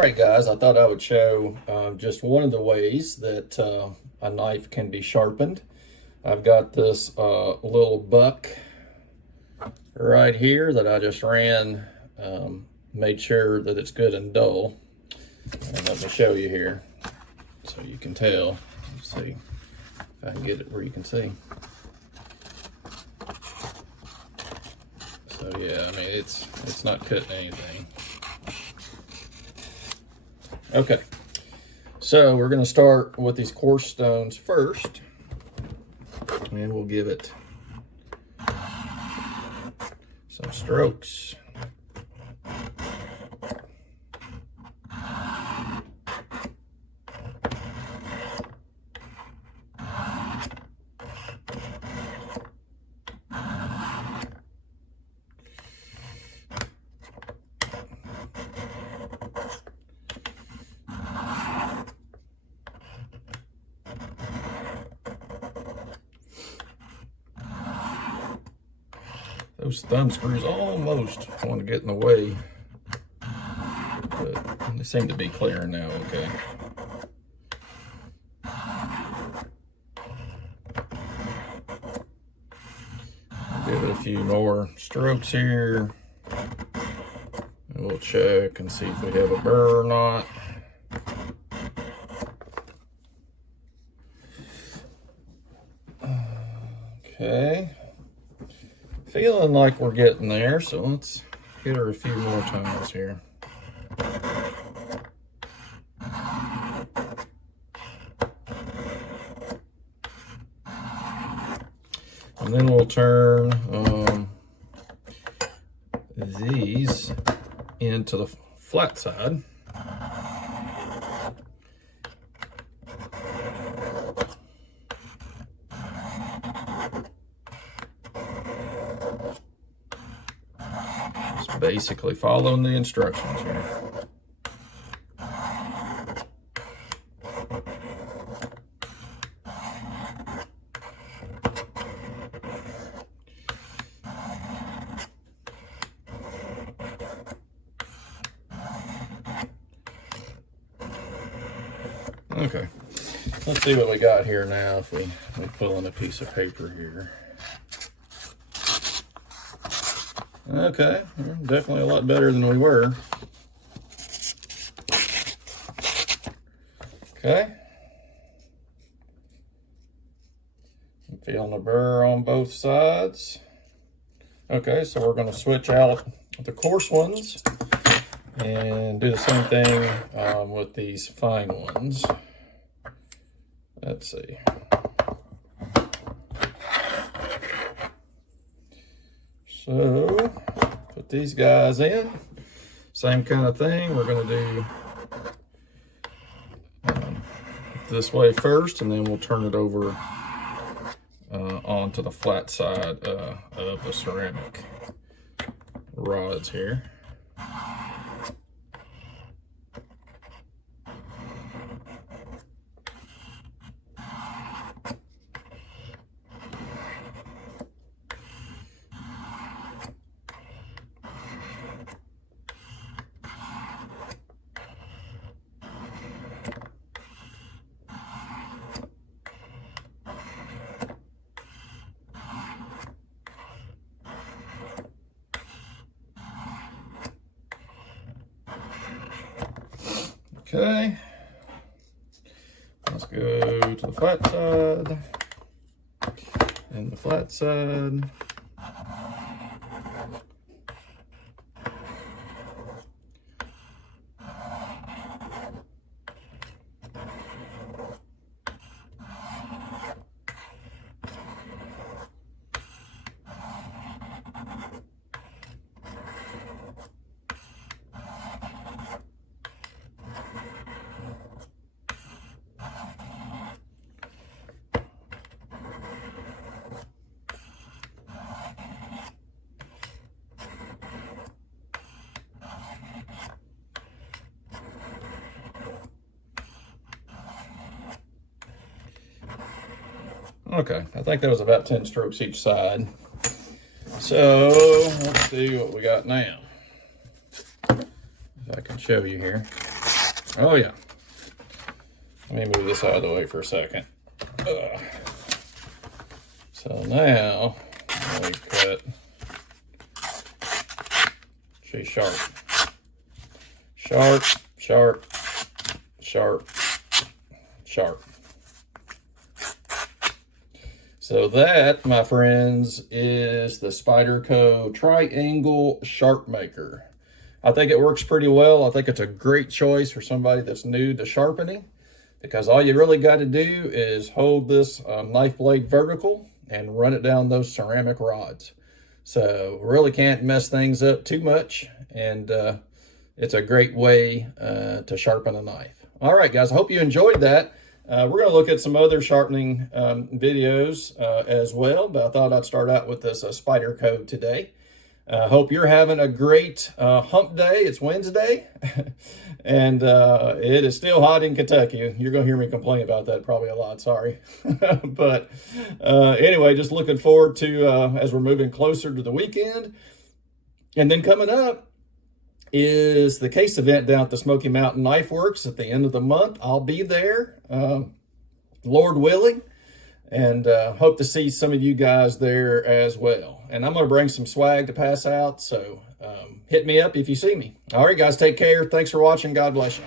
Alright guys, I thought I would show just one of the ways that a knife can be sharpened. I've got this little buck right here that I just ran, made sure that it's good and dull. And let me show you here so you can tell. Let's see if I can get it where you can see. So yeah, I mean it's not cutting anything. Okay, so we're going to start with these coarse stones first, and we'll give it some strokes. Those thumb screws almost want to get in the way, but they seem to be clearing now, okay. Give it a few more strokes here, and we'll check and see if we have a burr or not. Okay. Feeling like we're getting there, so let's hit her a few more times here. And then we'll turn these into the flat side. Basically following the instructions here. Okay, let's see what we got here now if we pull in a piece of paper here. Okay, we're definitely a lot better than we were. Okay. I'm feeling the burr on both sides. Okay, so we're going to switch out the coarse ones and do the same thing with these fine ones. Let's see. So, put these guys in, same kind of thing. We're going to do this way first, and then we'll turn it over onto the flat side of the ceramic rods here. Okay, let's go to the flat side and the flat side. Okay, I think that was about 10 strokes each side. So let's see what we got now. If I can show you here. Oh yeah. Let me move this out of the way for a second. So now, let me cut. She's sharp. Sharp, sharp, sharp, sharp. So that, my friends, is the Spyderco Tri-Angle Sharpmaker. I think it works pretty well. I think it's a great choice for somebody that's new to sharpening, because all you really got to do is hold this knife blade vertical and run it down those ceramic rods. So really can't mess things up too much, and it's a great way to sharpen a knife. All right, guys, I hope you enjoyed that. We're going to look at some other sharpening videos as well, but I thought I'd start out with this Spyderco today. Hope you're having a great hump day. It's Wednesday, and it is still hot in Kentucky. You're going to hear me complain about that probably a lot, sorry. But anyway, just looking forward to, as we're moving closer to the weekend. And then coming up is the case event down at the Smoky Mountain Knife Works at the end of the month. I'll be there, Lord willing, and hope to see some of you guys there as well. And I'm going to bring some swag to pass out, so hit me up if you see me. All right, guys, take care. Thanks for watching. God bless you.